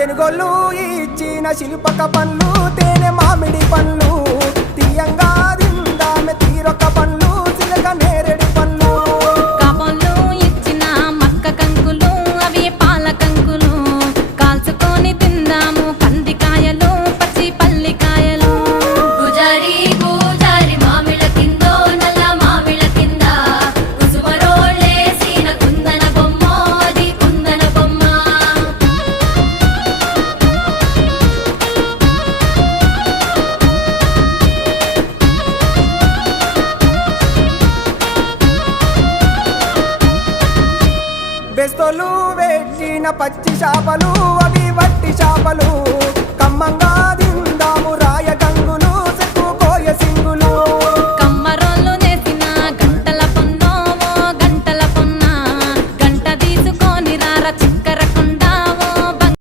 తెనుగోళ్ళు ఇచ్చిన శిల్పక పండ్లు తేనె మామిడి పండ్లు తీయంగా తిందామె తీరొక్క పండ్లు చిలక నేరేడు పండ్లు కాబోళ్ళు ఇచ్చిన మక్క కంకులు అవి పాల కంకులు కాల్చుకొని తిందాము కందికాయలు పచ్చి పల్లికాయలు గుజారి గుజారి మామిళ్ళ కిందో నల్ల మామిళ్ళ కింద కుసుమరోళ్ళేసిన కుందన బొమ్మ అది కుందన బొమ్మ బెస్తోలు పెట్టిన పచ్చి చేపలు